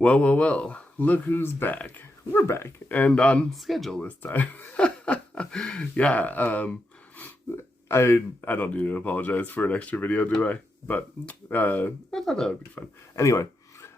Well, look who's back. We're back, and on schedule this time. Yeah, I don't need to apologize for an extra video, do I? But I thought that would be fun. Anyway,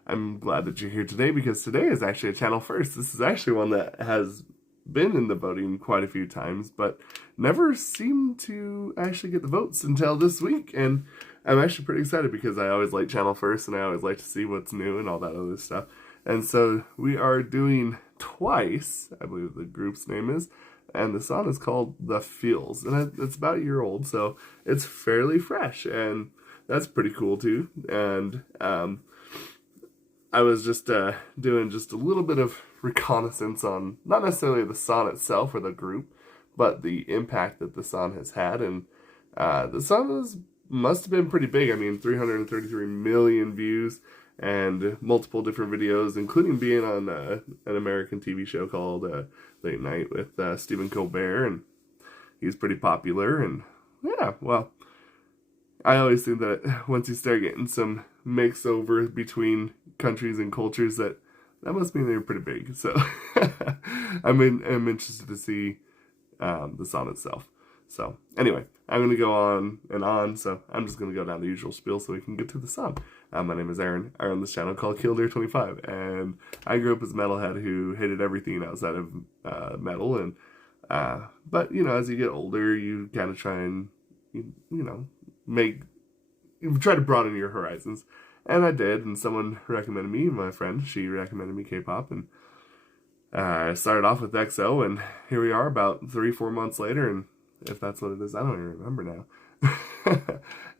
I'm glad that you're here today because today is actually a channel first. This is actually one that has been in the voting quite a few times, but never seemed to actually get the votes until this week. And I'm actually pretty excited because I always like channel first and I always like to see what's new and all that other stuff. And so we are doing Twice, I believe the group's name is, and the song is called The Feels, and it's about a year old, so it's fairly fresh, and that's pretty cool too. And I was just doing just a little bit of reconnaissance on not necessarily the song itself or the group, but the impact that the song has had. And the song must have been pretty big. I mean, 333 million views and multiple different videos, including being on an American TV show called Late Night with Stephen Colbert, and he's pretty popular. And yeah, well, I always think that once you start getting some mix over between countries and cultures, that must mean they're pretty big. So I'm interested to see the song itself. So anyway, I'm going to go on and on, so I'm just going to go down the usual spiel so we can get to the song. My name is Aaron. I run this channel called Killdeer25, and I grew up as a metalhead who hated everything outside of metal. And but, you know, as you get older, you kind of try and, you try to broaden your horizons. And I did, and someone recommended me, my friend, she recommended me K-pop, and I started off with EXO, and here we are about 3-4 months later, and if that's what it is, I don't even remember now.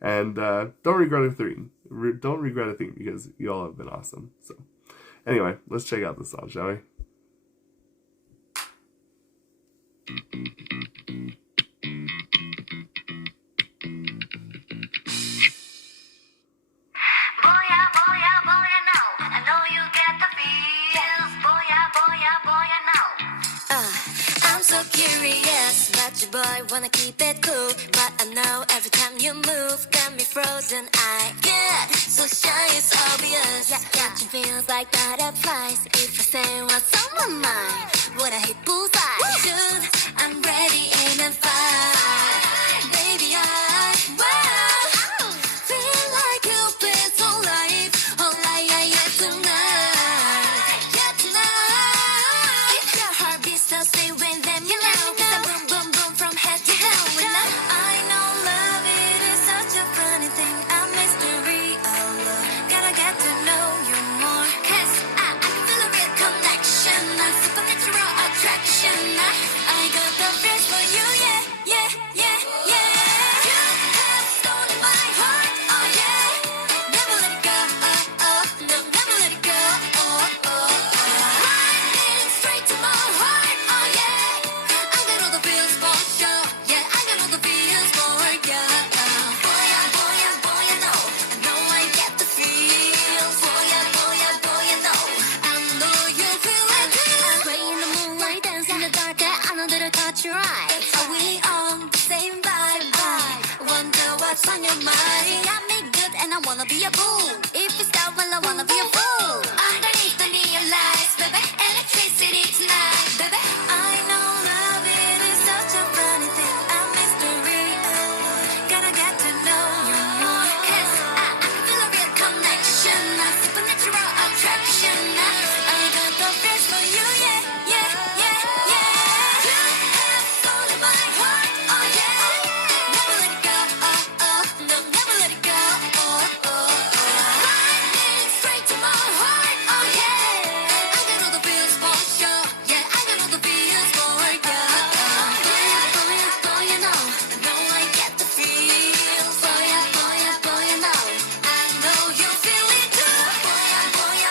And don't regret a thing. Don't regret a thing because you all have been awesome. So anyway, let's check out this song, shall we? I'm so curious about your boy, wanna keep it cool, but I know every time you move, got me frozen. I get so shy, it's obvious. Catching feels like butterflies. If I say what's on my mind, would I hit bullseye? Dude, I'm ready, aim and fire. Baby, feel like Cupid's whole life, yeah, tonight. Yeah, tonight. Your heart beats so stay with them, you know. Cause I'm boom, boom, boom from head to toe. I know love, it is such a funny thing, a mystery, oh Lord. Gotta get to know you more. Cause I can feel a real connection, a supernatural attraction. I got the face for you, yeah. You have stolen my heart, oh yeah. Never let it go, no, never let it go, Running straight to my heart, oh yeah. I got all the feels for sure, yeah. I got all the feels for you. Boy, I know I get the feels. Boy, I know you feel it too. Sway in the moonlight, dance in the dark, I know that I caught your eye. Are we on the same vibe? Wonder what's on your mind. You got me good and I wanna be a fool. If it's that, well, I wanna be a fool. Underneath the neon lights, baby, electricity tonight, baby. I know love, it is such a funny thing, a mystery, oh Lord. Gotta get to know you more. Cause I can feel a real connection, a supernatural attraction. I got the face for you, yeah. You have stolen my heart, oh yeah. Never let it go, no, never let it go, Running straight to my heart, oh yeah. I got all the feels for sure, yeah. I got all the feels for you. Boy, you know, I get the feels. Boy, you know, I know you feel it too. Boy, you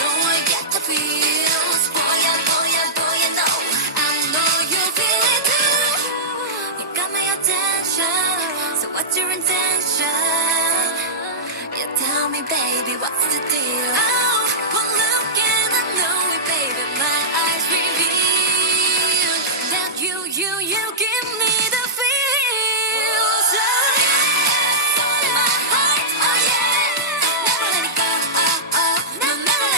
know, I get the feels. Boy, you know, I know you feel it too. You got my attention, so what's your intention? You tell me, baby, what's the deal? Oh, one look and I know it, baby. My eyes reveal that you give me the feels. Oh, yeah. Stolen my heart, oh yeah. Never let it go, no, never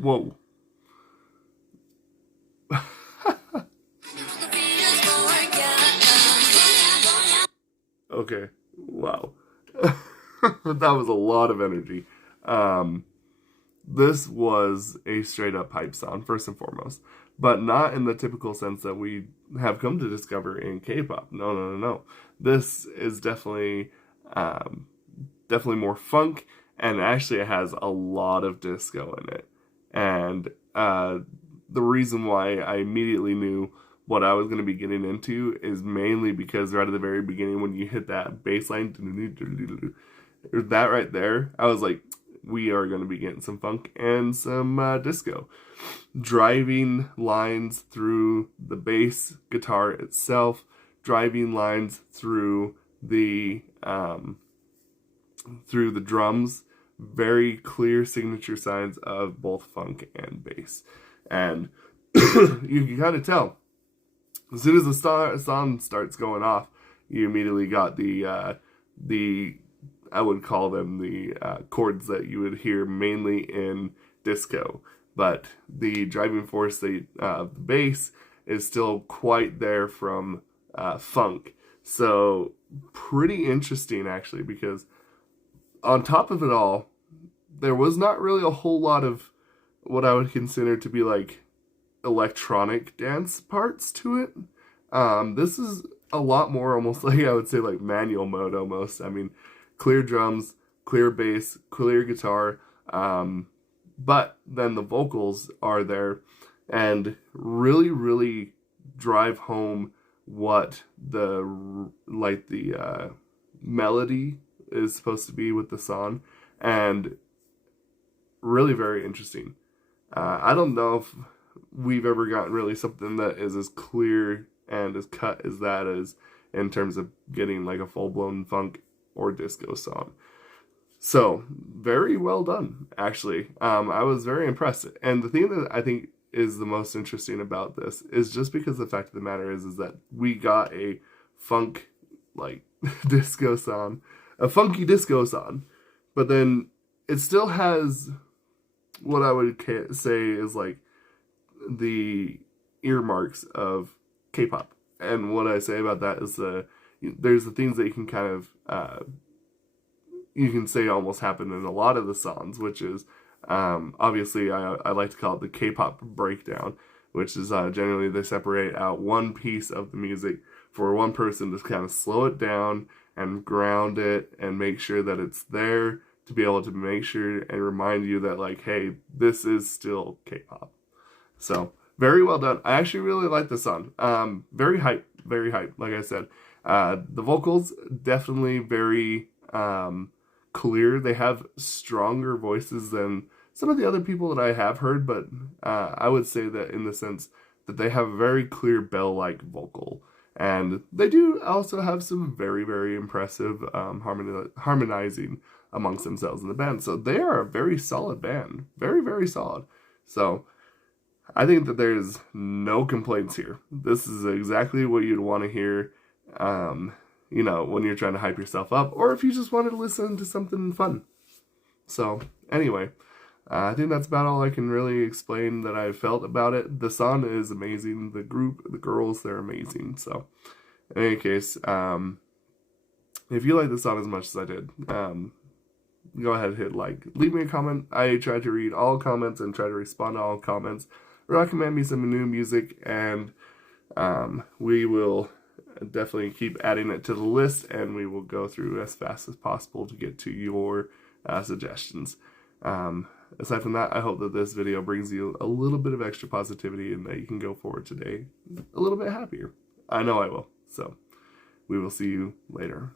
Whoa. Okay. Wow. That was a lot of energy. This was a straight up hype song, first and foremost, but not in the typical sense that we have come to discover in K-pop. No, no, no, no. This is definitely, definitely more funk, and actually it has a lot of disco in it. And the reason why I immediately knew what I was going to be getting into is mainly because right at the very beginning, when you hit that bass line, that right there, I was like, we are going to be getting some funk and some disco. Driving lines through the bass guitar itself, driving lines through the drums, very clear signature signs of both funk and bass. And you can kind of tell, as soon as the song starts going off, you immediately got the I would call them the chords that you would hear mainly in disco. But the driving force, the bass, is still quite there from funk. So pretty interesting, actually, because on top of it all, there was not really a whole lot of what I would consider to be like electronic dance parts to it. This is a lot more almost like, I would say, like manual mode almost. I mean, clear drums, clear bass, clear guitar, but then the vocals are there and really, really drive home what the melody is supposed to be with the song, and really very interesting. I don't know if we've ever gotten really something that is as clear and as cut as that is in terms of getting like a full-blown funk or disco song. So, very well done, actually. I was very impressed. And the thing that I think is the most interesting about this is just because the fact of the matter is that we got a funk, like, disco song, a funky disco song, but then it still has what I would say is, like, the earmarks of K-pop. And what I say about that is there's the things that you can kind of you can say almost happen in a lot of the songs, which is obviously I like to call it the K-pop breakdown, which is generally they separate out one piece of the music for one person to kind of slow it down and ground it and make sure that it's there to be able to make sure and remind you that, like, hey, this is still K-pop. So very well done. I actually really like the song. Very hype, like I said. The vocals definitely very clear. They have stronger voices than some of the other people that I have heard, but I would say that in the sense that they have a very clear bell-like vocal. And they do also have some very, very impressive harmonizing amongst themselves in the band. So they are a very solid band. Very, very solid. So I think that there's no complaints here. This is exactly what you'd want to hear, you know, when you're trying to hype yourself up, or if you just wanted to listen to something fun. So, anyway, I think that's about all I can really explain that I felt about it. The song is amazing. The group, the girls, they're amazing. So, in any case, if you like the song as much as I did, go ahead and hit like. Leave me a comment. I try to read all comments and try to respond to all comments. Recommend me some new music, and we will definitely keep adding it to the list, and we will go through as fast as possible to get to your suggestions. Aside from that, I hope that this video brings you a little bit of extra positivity and that you can go forward today a little bit happier. I know I will. So, we will see you later.